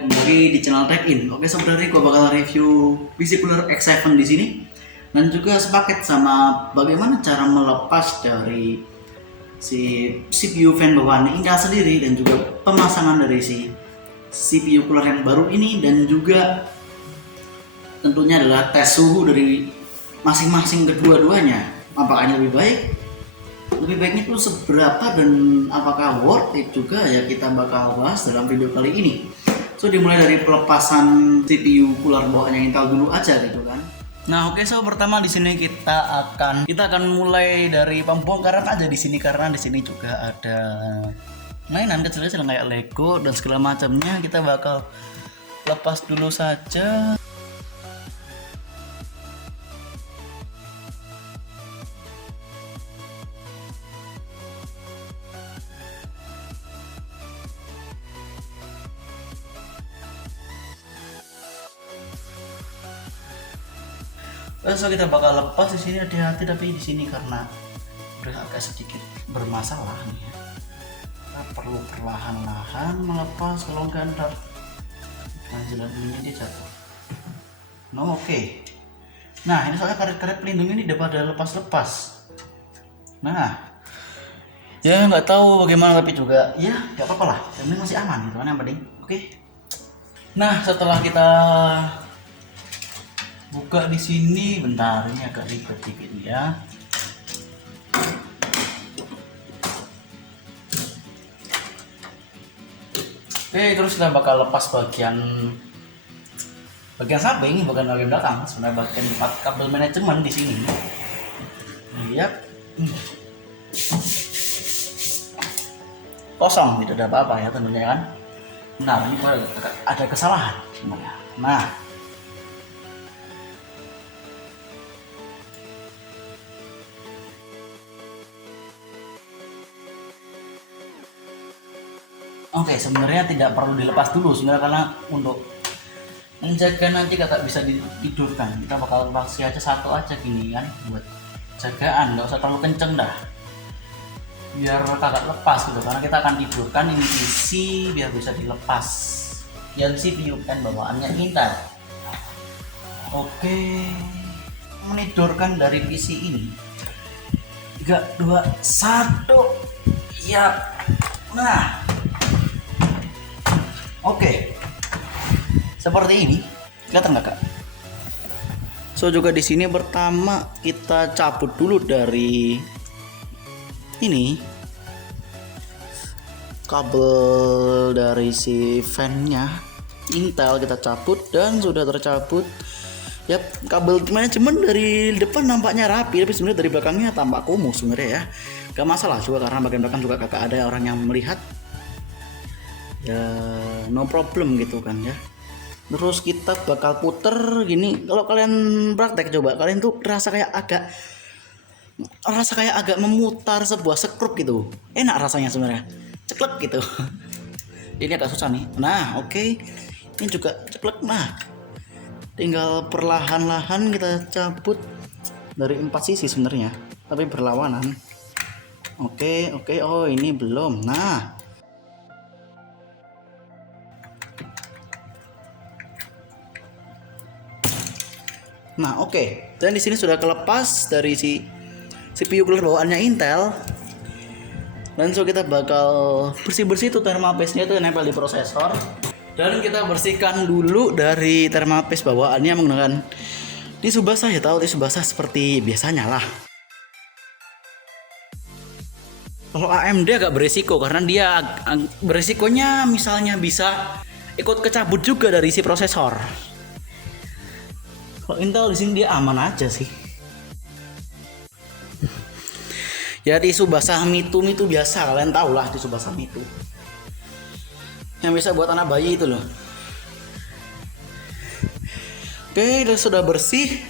kembali di channel Tech In. Oke, sebenarnya gue bakal review PC Cooler X7 di sini dan juga sepaket sama bagaimana cara melepas dari si CPU fan bawahan Intel sendiri dan juga pemasangan dari si CPU cooler yang baru ini, dan juga tentunya adalah tes suhu dari masing-masing kedua-duanya. Apakah ini lebih baiknya itu seberapa, dan apakah worth it juga, ya kita bakal bahas dalam video kali ini. So, dimulai dari pelepasan CPU cooler bawaannya Intel dulu aja gitu kan. Nah, oke, so pertama di sini kita akan mulai dari pembongkaran aja di sini, karena di sini juga ada mainan kecil-kecil kayak Lego dan segala macamnya. Kita bakal lepas dulu saja. So kita bakal lepas di sini, hati-hati tapi di sini karena udah agak sedikit bermasalah nih ya. Kita perlu perlahan-lahan melepas, kalau enggak ntar jalan ininya dia jatuh. No, oke. Nah, ini soalnya karet-karet pelindung ini udah pada lepas-lepas. Nah, ya nggak tahu bagaimana, tapi juga ya nggak apa-apa lah, yang penting masih aman gitu kan, yang penting. Oke. Nah, setelah kita buka di sini, bentar, ini agak ribet dikit ya. Oke, terus kita bakal lepas bagian samping, bagian belakang, sebenarnya bagian tempat kabel manajemen di sini. Lihat, kosong, tidak ada apa-apa ya tentunya kan. Nah, ini ada kesalahan sebenarnya. Nah, oke, sebenarnya tidak perlu dilepas dulu sebenarnya, karena untuk menjaga nanti kakak bisa ditidurkan, kita bakal lepas aja satu aja gini kan, buat jagaan, nggak usah terlalu kenceng dah, biar kakak lepas gitu, karena kita akan tidurkan ini PC biar bisa dilepas. Yang CPU kan bawaannya Intel. Oke, menidurkan dari PC ini 3, 2, 1 ya. Nah, oke, seperti ini, kelihatan nggak kak? So, juga di sini pertama kita cabut dulu dari ini kabel dari si fan-nya Intel, kita cabut dan sudah tercabut. Yap, kabel manajemen dari depan nampaknya rapi, tapi sebenarnya dari belakangnya tampak kumuh sebenarnya ya. Gak masalah juga, karena bagian belakang juga kakak ada orang yang melihat. Ya, no problem gitu kan ya. Terus kita bakal puter gini. Kalau kalian praktek coba, kalian tuh rasa kayak agak memutar sebuah sekrup gitu. Enak rasanya sebenarnya, ceklek gitu. Ini agak susah nih. Nah, oke. Ini juga ceklek. Nah, tinggal perlahan-lahan kita cabut dari 4 sisi sebenarnya, tapi berlawanan. Oke. Oh, ini belum. Nah, oke. Dan di sini sudah kelepas dari si CPU cooler bawaannya Intel. Dan so kita bakal bersih-bersih tuh thermal paste-nya itu nempel di prosesor. Dan kita bersihkan dulu dari thermal paste bawaannya menggunakan tisu basah, ya tahu tisu basah seperti biasanya lah. Kalau AMD agak beresiko, karena dia beresikonya misalnya bisa ikut kecabut juga dari si prosesor. Kalau Intel di sini dia aman aja sih. Ya, tisu basah mitu biasa, kalian tahu lah tisu basah mitu. Yang bisa buat anak bayi itu loh. Oke, sudah bersih.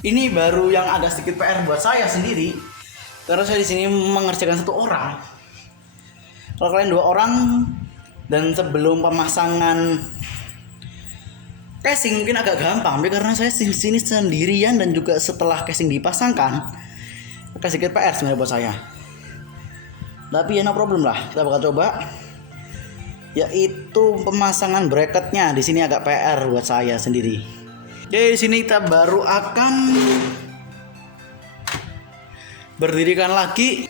Ini baru yang agak sedikit PR buat saya sendiri, karena saya di sini mengerjakan 1 orang. Kalau kalian 2 orang dan sebelum pemasangan casing mungkin agak gampang, tapi karena saya di sini sendirian dan juga setelah casing dipasangkan agak sedikit PR sebenarnya buat saya. Tapi ya no problem lah, kita bakal coba. yaitu pemasangan bracketnya. Di sini agak PR buat saya sendiri. Oke, di sini kita baru akan berdirikan lagi.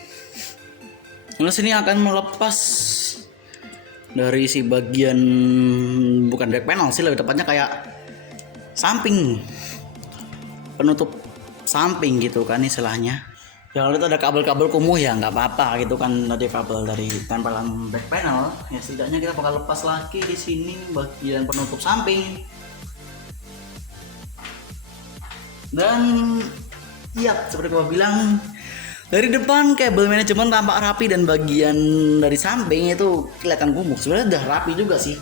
Lalu sini akan melepas dari si bagian, bukan back panel sih, lebih tepatnya kayak samping, penutup samping gitu kan istilahnya. Ya kalau itu ada kabel-kabel kumuh ya nggak apa-apa gitu kan, tadi kabel dari tempelan back panel ya, setidaknya kita bakal lepas lagi di sini bagian penutup samping. Dan iya, seperti gua bilang, dari depan kabel manajemen tampak rapi dan bagian dari samping itu kelihatan kumuh. Sebenarnya udah rapi juga sih,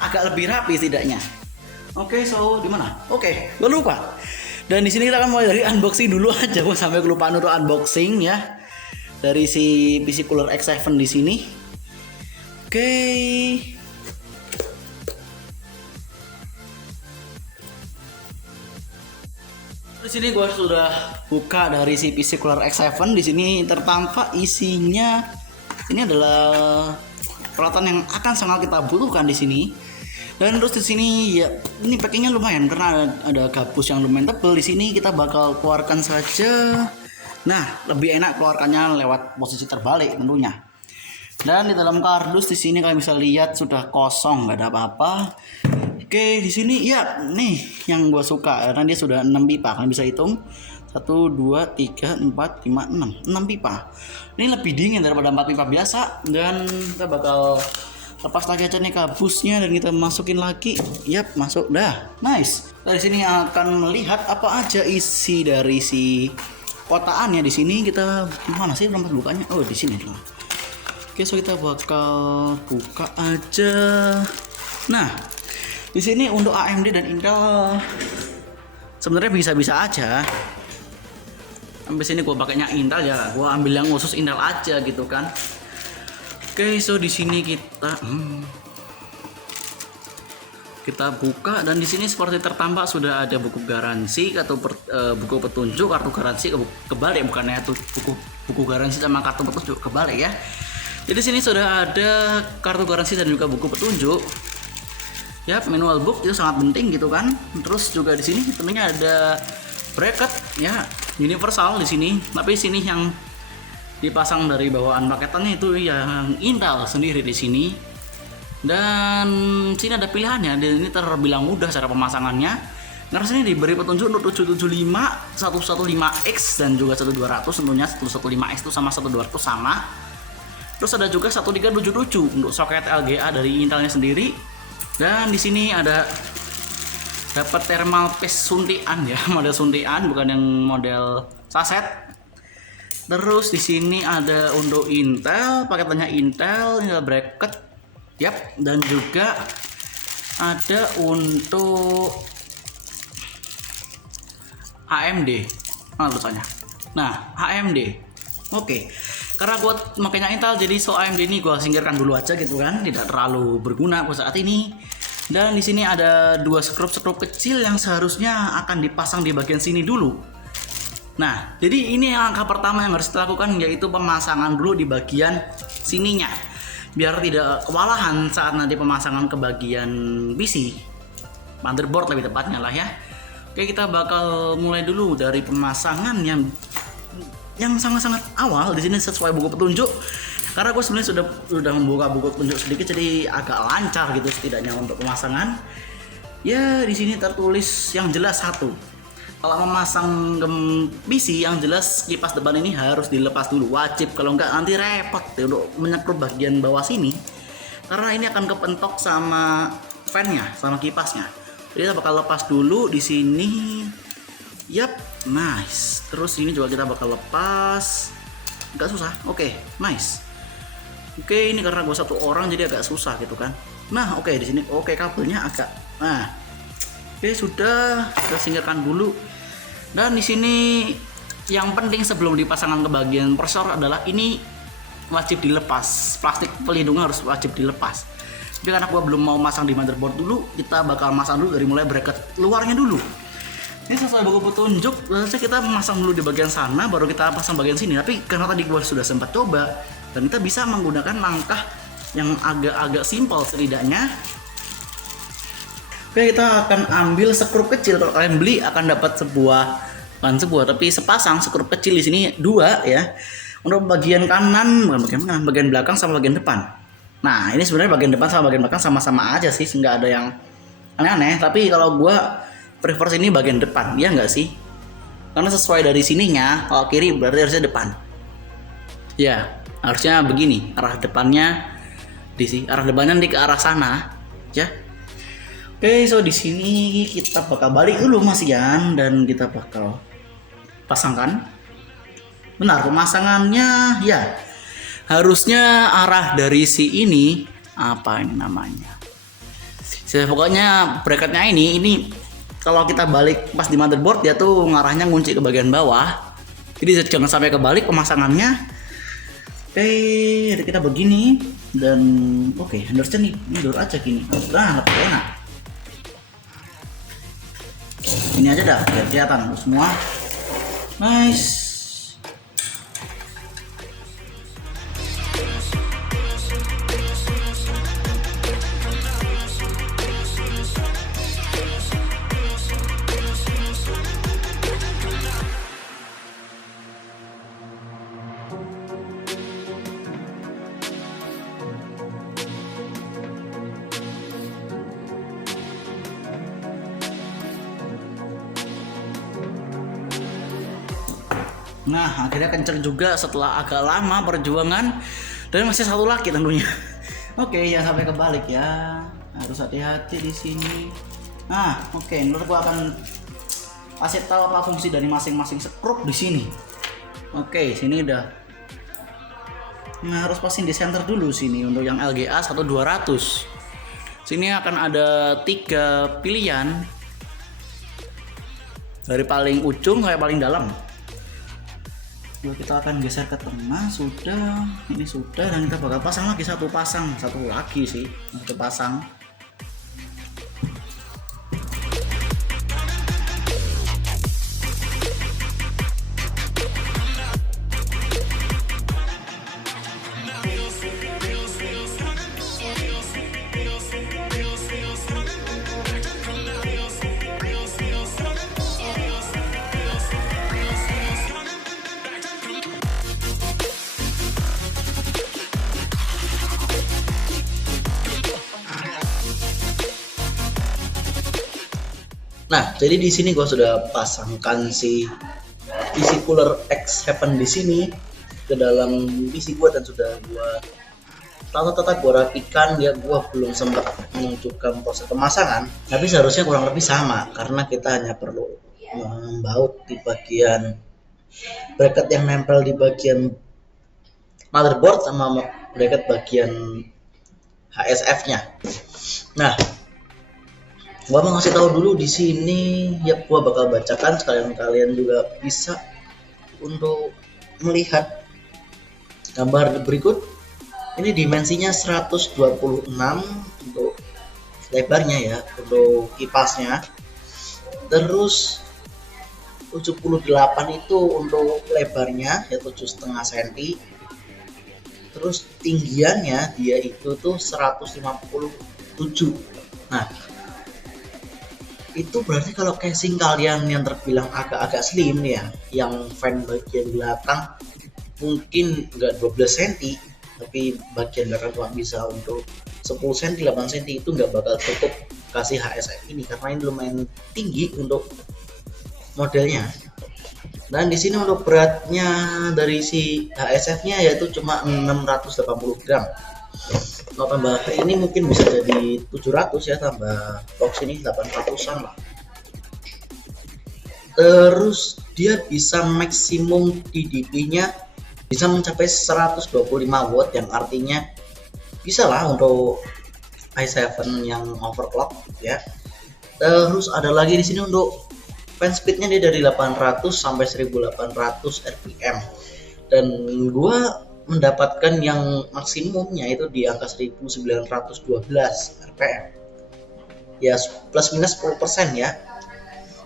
agak lebih rapi setidaknya. Oke, so di mana? Oke, gua lupa. Dan di sini kita akan mulai dari unboxing dulu aja, gua sampai kelupaan untuk unboxing ya. Dari si PC Cooler X7 di sini. Oke. Di sini gua sudah buka dari si PC Cooler X7. Di sini tertampak isinya, ini adalah peralatan yang akan sangat kita butuhkan di sini. Dan terus di sini ya, ini packingnya lumayan karena ada gabus yang lumayan tebal. Di sini kita bakal keluarkan saja. Nah, lebih enak keluarkannya lewat posisi terbalik tentunya. Dan di dalam kardus di sini kalian bisa lihat sudah kosong, nggak ada apa-apa. Oke, di sini ya nih yang gua suka karena dia sudah 6 pipa. Kalian bisa hitung 1, 2, 3, 4, 5, 6 pipa. Ini lebih dingin daripada 4 pipa biasa. Dan kita bakal lepas lagi aja nih kabusnya dan kita masukin lagi. Yap, masuk dah. Nice. Dari sini akan melihat apa aja isi dari si kotaannya. Di sini kita mana sih tempat bukanya? Oh, di sini dulu. Oke, so kita bakal buka aja. Nah, di sini untuk AMD dan Intel sebenarnya bisa-bisa aja. Sampai sini gua pakainya Intel ya, gua ambil yang khusus Intel aja gitu kan. Oke, so di sini kita buka dan di sini seperti tertampak sudah ada buku garansi atau buku petunjuk, kartu garansi kebalik, bukannya itu buku garansi sama kartu petunjuk, kebalik ya. Jadi sini sudah ada kartu garansi dan juga buku petunjuk. Ya, manual book itu sangat penting gitu kan. Terus juga di sini tentunya ada bracket ya, universal di sini. Tapi sini yang dipasang dari bawaan paketannya itu yang Intel sendiri di sini. Dan sini ada pilihannya, dan ini terbilang mudah cara pemasangannya. Karena sini diberi petunjuk untuk 775, 115X dan juga 1200. Tentunya 115X itu sama 1200 sama. Terus ada juga 1377 untuk soket LGA dari Intelnya sendiri. Dan di sini ada dapat thermal paste suntikan ya, model suntikan bukan yang model saset. Terus di sini ada untuk Intel, paketannya Intel bracket, yap, dan juga ada untuk AMD. Mana tulisannya? Nah, AMD. Oke. Karena gua makanya Intel, jadi so AMD ini gua singkirkan dulu aja gitu kan, tidak terlalu berguna buat saat ini. Dan di sini ada 2 skrup kecil yang seharusnya akan dipasang di bagian sini dulu. Nah, jadi ini langkah pertama yang harus dilakukan, yaitu pemasangan dulu di bagian sininya, biar tidak kewalahan saat nanti pemasangan ke bagian PC, motherboard lebih tepatnya lah ya. Oke, kita bakal mulai dulu dari pemasangan yang sangat-sangat awal. Di sini sesuai buku petunjuk, karena gue sebenarnya sudah membuka buku petunjuk sedikit, jadi agak lancar gitu setidaknya untuk pemasangan. Ya, di sini tertulis yang jelas satu. Kalau memasang PC yang jelas kipas depan ini harus dilepas dulu, wajib, kalau enggak nanti repot ya untuk menyekrup bagian bawah sini, karena ini akan kepentok sama fan-nya, sama kipasnya. Jadi kita bakal lepas dulu di sini. Yap, nice. Terus ini juga kita bakal lepas, enggak susah. Oke, nice. Oke, ini karena gue satu orang jadi agak susah gitu kan. Nah, oke, di sini oke, kabelnya agak. Nah, oke, sudah kita singkirkan dulu. Dan di sini yang penting sebelum dipasangkan ke bagian prosesor adalah ini wajib dilepas, plastik pelindungnya harus wajib dilepas. Tapi karena gua belum mau masang di motherboard dulu, kita bakal masang dulu dari mulai bracket luarnya dulu. Ini sesuai buku petunjuk, biasanya kita masang dulu di bagian sana, baru kita pasang bagian sini. Tapi karena tadi gua sudah sempat coba, dan kita bisa menggunakan langkah yang agak-agak simpel setidaknya. Oke, kita akan ambil sekrup kecil. Kalau kalian beli akan dapat tapi sepasang sekrup kecil di sini 2 ya. Untuk bagian kanan, bagian belakang sama bagian depan. Nah, ini sebenarnya bagian depan sama bagian belakang sama-sama aja sih, nggak ada yang aneh-aneh. Tapi kalau gua prefer sini bagian depan, ya nggak sih? Karena sesuai dari sininya, kalau kiri berarti harusnya depan. Ya, harusnya begini, arah depannya arah depannya nanti ke arah sana, ya. Oke, so di sini kita bakal balik dulu Mas Ian dan kita bakal pasangkan. Benar, pemasangannya ya harusnya arah dari si ini apa ini namanya? Pokoknya bracketnya ini kalau kita balik pas di motherboard dia tuh ngarahnya ngunci ke bagian bawah. Jadi jangan sampai kebalik pemasangannya. Oke, jadi kita begini dan oke, harusnya nih mundur aja gini. Nah, lebih enak. Ini aja dah biar kelihatan semua. Nice. Nah, akhirnya kenceng juga setelah agak lama perjuangan dan masih satu lagi tentunya. Oke, jangan sampai kebalik ya. Harus hati-hati di sini. Nah, oke, menurut gua akan kasih tahu apa fungsi dari masing-masing skrup di sini. Oke, sini udah. Nah, harus pasang di center dulu sini untuk yang LGA 1200. Sini akan ada 3 pilihan dari paling ujung sampai paling dalam. Kita akan geser ke tengah, ini sudah, dan kita bakal pasang lagi satu lagi sih, satu pasang. Nah, jadi di sini gue sudah pasangkan si PC Cooler X7 di sini ke dalam PC gue dan sudah gue tata-tata gue rapikan. Ya, gue belum sempat menunjukkan proses pemasangan, tapi seharusnya kurang lebih sama karena kita hanya perlu membaut di bagian bracket yang nempel di bagian motherboard sama bracket bagian HSF-nya. Nah, gua mau ngasih tahu dulu di sini ya, gua bakal bacakan sekalian kalian juga bisa untuk melihat gambar berikut. Ini dimensinya 126 untuk lebarnya ya, untuk kipasnya. Terus 78 itu untuk lebarnya ya, 7,5 cm. Terus tinggiannya dia itu tuh 157. Nah, itu berarti kalau casing kalian yang terbilang agak-agak slim ya, yang fan bagian belakang mungkin enggak 12 cm, tapi bagian belakang cuma bisa untuk 10 cm, 8 cm, itu nggak bakal cukup kasih HSF ini karena ini lumayan tinggi untuk modelnya. Dan di sini untuk beratnya dari si HSF-nya yaitu cuma 680 gram. Kalau tambah ini mungkin bisa jadi 700 ya, tambah box ini 800-an lah. Terus dia bisa maksimum TDP-nya bisa mencapai 125 watt, yang artinya bisa lah untuk i7 yang overclock ya. Terus ada lagi di sini untuk fan speednya dia dari 800 sampai 1800 rpm, dan gua mendapatkan yang maksimumnya itu di angka 1912 rpm ya, plus minus 10% ya.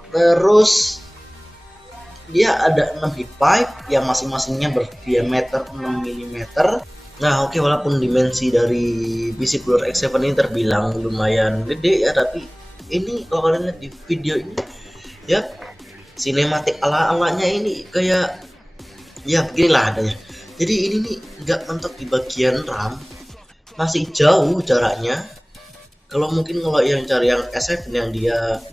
Terus dia ada 6 heat pipe yang masing-masingnya berdiameter 6 mm Nah, oke, walaupun dimensi dari PC Cooler X7 ini terbilang lumayan gede ya, tapi ini kalau kalian lihat di video ini ya, sinematik ala-alanya ini kayak ya beginilah adanya. Jadi ini nih nggak mentok di bagian RAM, masih jauh jaraknya. Kalau mungkin kalau yang cari yang S7 yang dia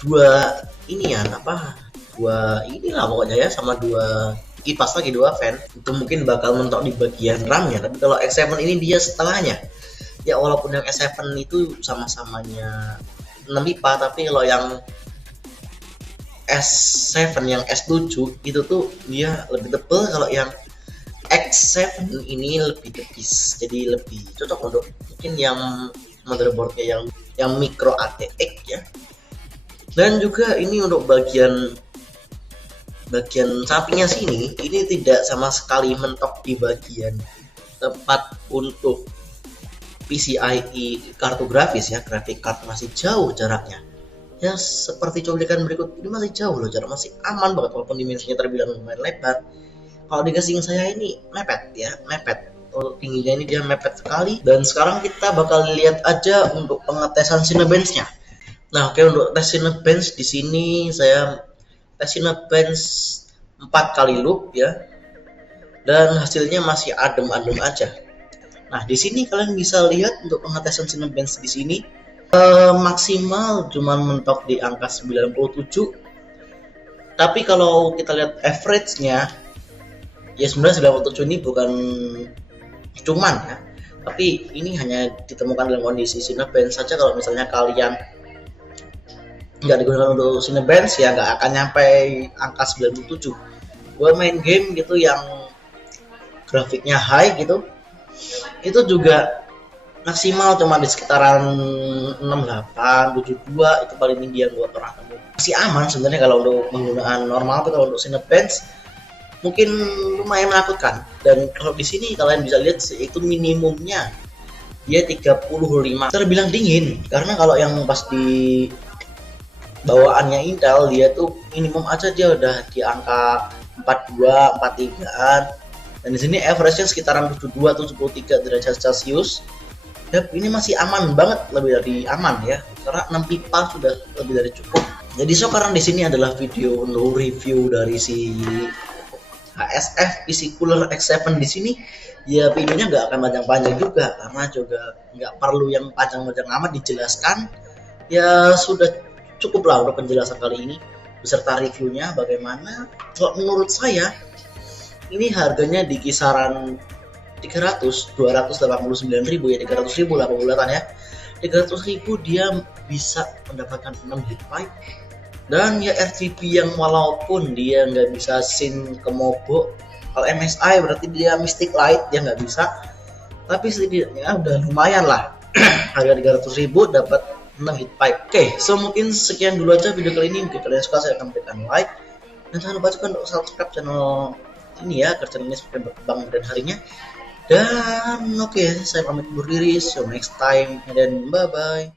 dua ini ya apa, dua inilah pokoknya ya, sama dua kipas lagi, dua fan, itu mungkin bakal mentok di bagian RAM ya. Tapi kalau X7 ini dia setengahnya ya, walaupun yang S7 itu sama-samanya 6 pipa, tapi kalau yang S7 yang S7 itu tuh dia lebih tebal, kalau yang X7 ini lebih tipis, jadi lebih cocok untuk mungkin yang motherboardnya yang micro ATX ya. Dan juga ini untuk bagian sampingnya sini ini tidak sama sekali mentok di bagian tempat untuk PCIe kartu grafis ya, graphic card masih jauh jaraknya. Ya seperti cuplikan berikut ini masih jauh loh, jarak masih aman banget walaupun dimensinya terbilang lumayan lebar. Kalau di casing saya ini mepet ya, mepet. Untuk tingginya ini dia mepet sekali. Dan sekarang kita bakal lihat aja untuk pengetesan Cinebench-nya. Nah, oke, untuk tes Cinebench di sini saya tes Cinebench 4 kali loop ya. Dan hasilnya masih adem-adem aja. Nah, di sini kalian bisa lihat untuk pengetesan Cinebench di sini maksimal cuman mentok di angka 97. Tapi kalau kita lihat average-nya ya, sebenarnya 97 ini bukan cuman ya, tapi ini hanya ditemukan dalam kondisi Cinebench saja. Kalau misalnya kalian nggak digunakan untuk Cinebench ya nggak akan nyampe angka 97. Gue main game gitu yang grafiknya high gitu, itu juga maksimal cuma di sekitaran 68, 72, itu paling tinggi yang gue pernah temu. Masih aman sebenarnya kalau untuk penggunaan normal, tapi kalau untuk Cinebench mungkin lumayan menakutkan. Dan kalau di sini kalian bisa lihat itu minimumnya dia 35, terbilang dingin, karena kalau yang pas di bawaannya Intel dia tuh minimum aja dia udah di angka 42, 43-an. Dan di sini average-nya sekitaran 72 atau 73 derajat Celcius. Dan ini masih aman banget, lebih dari aman ya, karena 6 pipa sudah lebih dari cukup. Jadi sekarang di sini adalah video untuk review dari si HSF PC Cooler X7 di sini. Ya videonya nggak akan panjang-panjang juga, karena juga nggak perlu yang panjang-panjang amat dijelaskan. Ya sudah cukup lah untuk penjelasan kali ini beserta reviewnya bagaimana. Kalau menurut saya ini harganya di kisaran 289.000 ya, 300.000 lah pembulatan ya. 300.000 dia bisa mendapatkan 6 heat pipe dan ya RGB yang walaupun dia nggak bisa sync ke Mobo. Kalau MSI berarti dia Mystic Light dia nggak bisa, tapi setidaknya udah lumayan lah. Harga 300.000 dapat 6 heat pipe. Oke, so mungkin sekian dulu aja video kali ini. Jika kalian suka saya akan berikan like dan jangan lupa juga untuk subscribe channel ini ya, agar channel ini semakin berkembang dan harinya. Dan oke, saya pamit undur diri. See you next time and then bye bye.